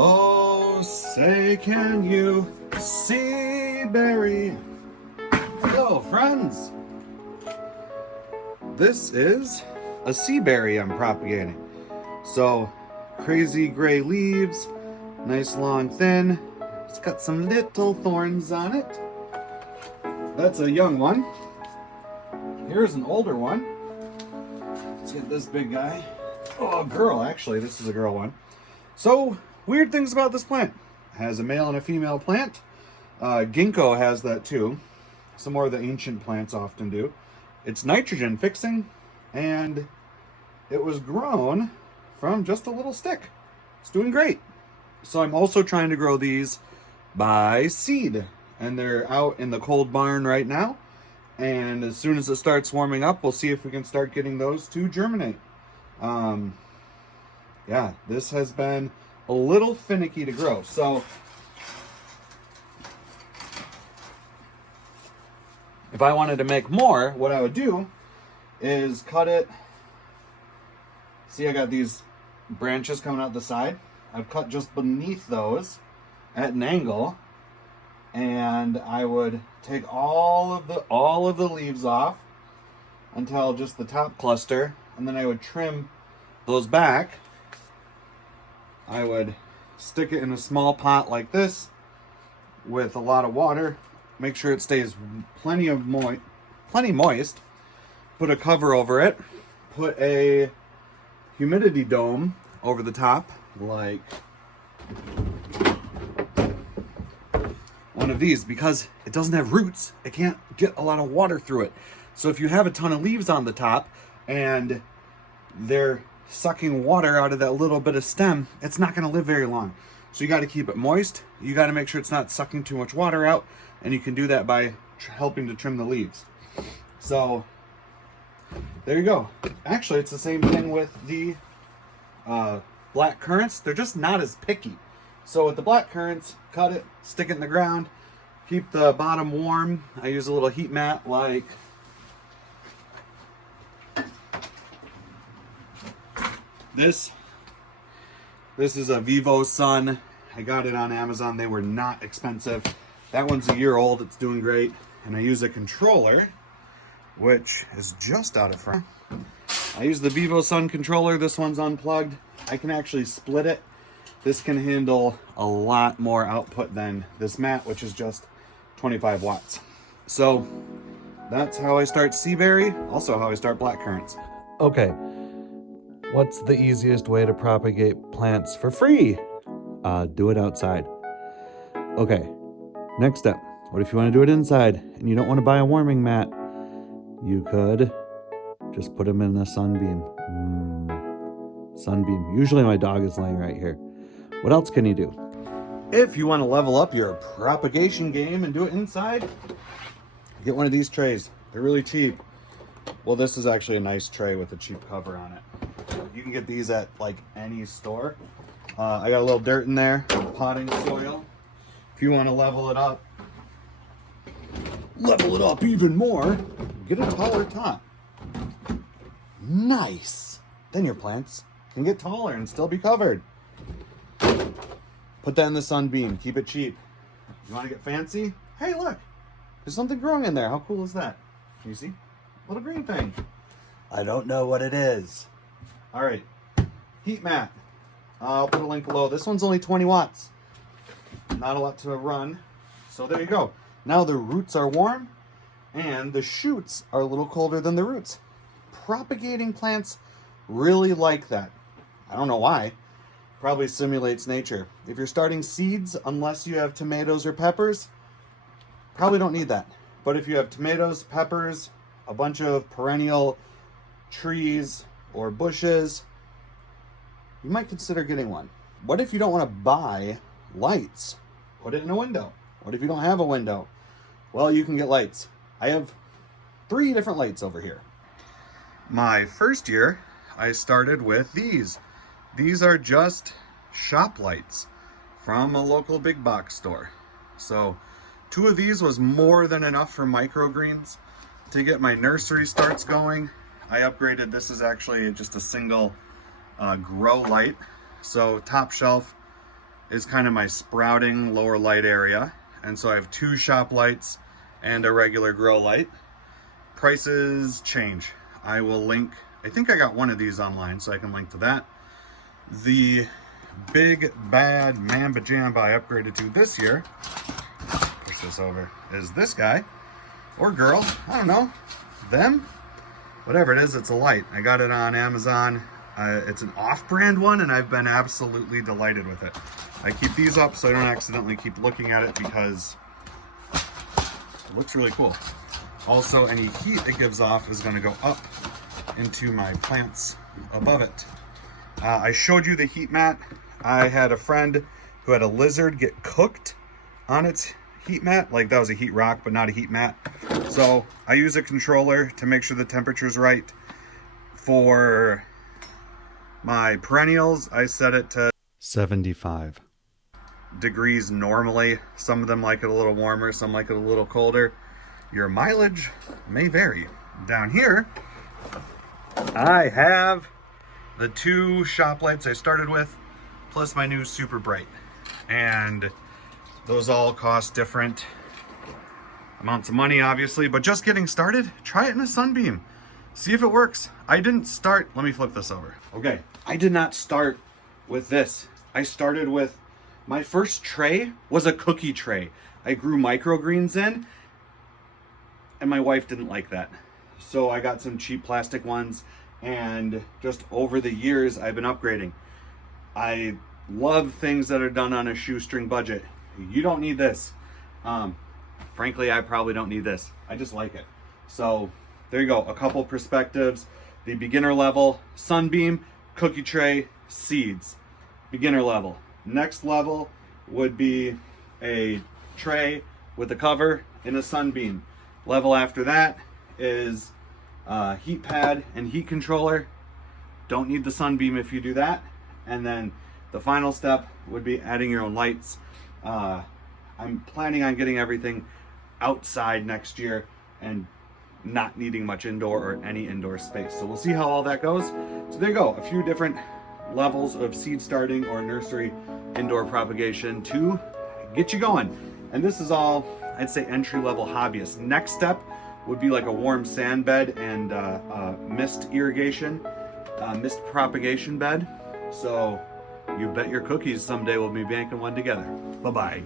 Oh, say can you see berry? Hello, friends. This is a sea berry I'm propagating. So, crazy gray leaves, nice long thin. It's got some little thorns on it. That's a young one. Here's an older one. Let's get this big guy. Oh, girl, actually, this is a girl one. So, weird things about this plant. It has a male and a female plant. Ginkgo has that too. Some more of the ancient plants often do. It's nitrogen fixing, and it was grown from just a little stick. It's doing great. So I'm also trying to grow these by seed, and they're out in the cold barn right now. And as soon as it starts warming up, we'll see if we can start getting those to germinate. Yeah, this has been a little finicky to grow. So if I wanted to make more, what I would do is cut it. See, I got these branches coming out the side. I'd cut just beneath those at an angle, and I would take all of the leaves off until just the top cluster, and then I would trim those back. I would stick it in a small pot like this with a lot of water. Make sure it stays plenty moist. Put a cover over it. Put a humidity dome over the top, like one of these, because it doesn't have roots. It can't get a lot of water through it. So if you have a ton of leaves on the top and they're sucking water out of that little bit of stem, it's not going to live very long. So you got to keep it moist. You got to make sure it's not sucking too much water out, and you can do that by helping to trim the leaves. So there you go. Actually, it's the same thing with the black currants. They're just not as picky. So with the black currants, cut it, stick it in the ground, keep the bottom warm. I use a little heat mat like this. This is a VIVOSUN. I got it on Amazon. They were not expensive. That one's a year old. It's doing great. And I use a controller, which is just out of frame. I use the VIVOSUN controller. This one's unplugged. I can actually split it. This can handle a lot more output than this mat, which is just 25 watts. So that's how I start sea berry. Also how I start black currants. Okay. What's the easiest way to propagate plants for free? Do it outside. Okay, next step. What if you want to do it inside and you don't want to buy a warming mat? You could just put them in a sunbeam. Sunbeam. Usually my dog is laying right here. What else can you do? If you want to level up your propagation game and do it inside, get one of these trays. They're really cheap. Well, this is actually a nice tray with a cheap cover on it. You can get these at like any store. I got a little dirt in there, potting soil. If you want to level it up even more, get a taller top. Nice. Then your plants can get taller and still be covered. Put that in the sunbeam. Keep it cheap. You want to get fancy? Hey, look. There's something growing in there. How cool is that? Can you see? Little green thing. I don't know what it is. All right, heat mat. I'll put a link below. This one's only 20 watts. Not a lot to run. So there you go. Now the roots are warm and the shoots are a little colder than the roots. Propagating plants really like that. I don't know why. Probably simulates nature. If you're starting seeds, unless you have tomatoes or peppers, probably don't need that. But if you have tomatoes, peppers, a bunch of perennial trees or bushes, you might consider getting one. What if you don't want to buy lights? Put it in a window. What if you don't have a window? Well, you can get lights. I have 3 different lights over here. My first year, I started with these. These are just shop lights from a local big box store. So 2 of these was more than enough for microgreens. To get my nursery starts going, I upgraded. This is actually just a single grow light. So top shelf, is kind of my sprouting lower light area. And so I have 2 shop lights and a regular grow light. Prices change. I will link, I think I got one of these online, so I can link to that. The big bad Mamba Jamba I upgraded to this year, push this over, is this guy, or girl, I don't know, them, whatever it is, it's a light. I got it on Amazon. It's an off-brand one, and I've been absolutely delighted with it. I keep these up so I don't accidentally keep looking at it because it looks really cool. Also, any heat it gives off is going to go up into my plants above it. I showed you the heat mat. I had a friend who had a lizard get cooked on its heat mat. Like, that was a heat rock, but not a heat mat. So I use a controller to make sure the temperature's right. For my perennials, I set it to 75 degrees normally. Some of them like it a little warmer, some like it a little colder. Your mileage may vary. Down here, I have the 2 shop lights I started with, plus my new super bright. And those all cost different amounts of money, obviously, but just getting started, try it in a sunbeam. See if it works. I didn't start, let me flip this over. Okay, I did not start with this. I started with, my first tray was a cookie tray. I grew microgreens in, and my wife didn't like that. So I got some cheap plastic ones, and just over the years, I've been upgrading. I love things that are done on a shoestring budget. You don't need this. Frankly, I probably don't need this. I just like it. So there you go, a couple perspectives. The beginner level, sunbeam, cookie tray, seeds. Beginner level. Next level would be a tray with a cover and a sunbeam. Level after that is heat pad and heat controller. Don't need the sunbeam if you do that. And then the final step would be adding your own lights. I'm planning on getting everything outside next year and not needing much indoor or any indoor space. So we'll see how all that goes. So there you go, a few different levels of seed starting or nursery indoor propagation to get you going. And this is all, I'd say, entry-level hobbyist. Next step would be like a warm sand bed and mist irrigation, mist propagation bed. So you bet your cookies someday we'll be banking one together. Bye-bye.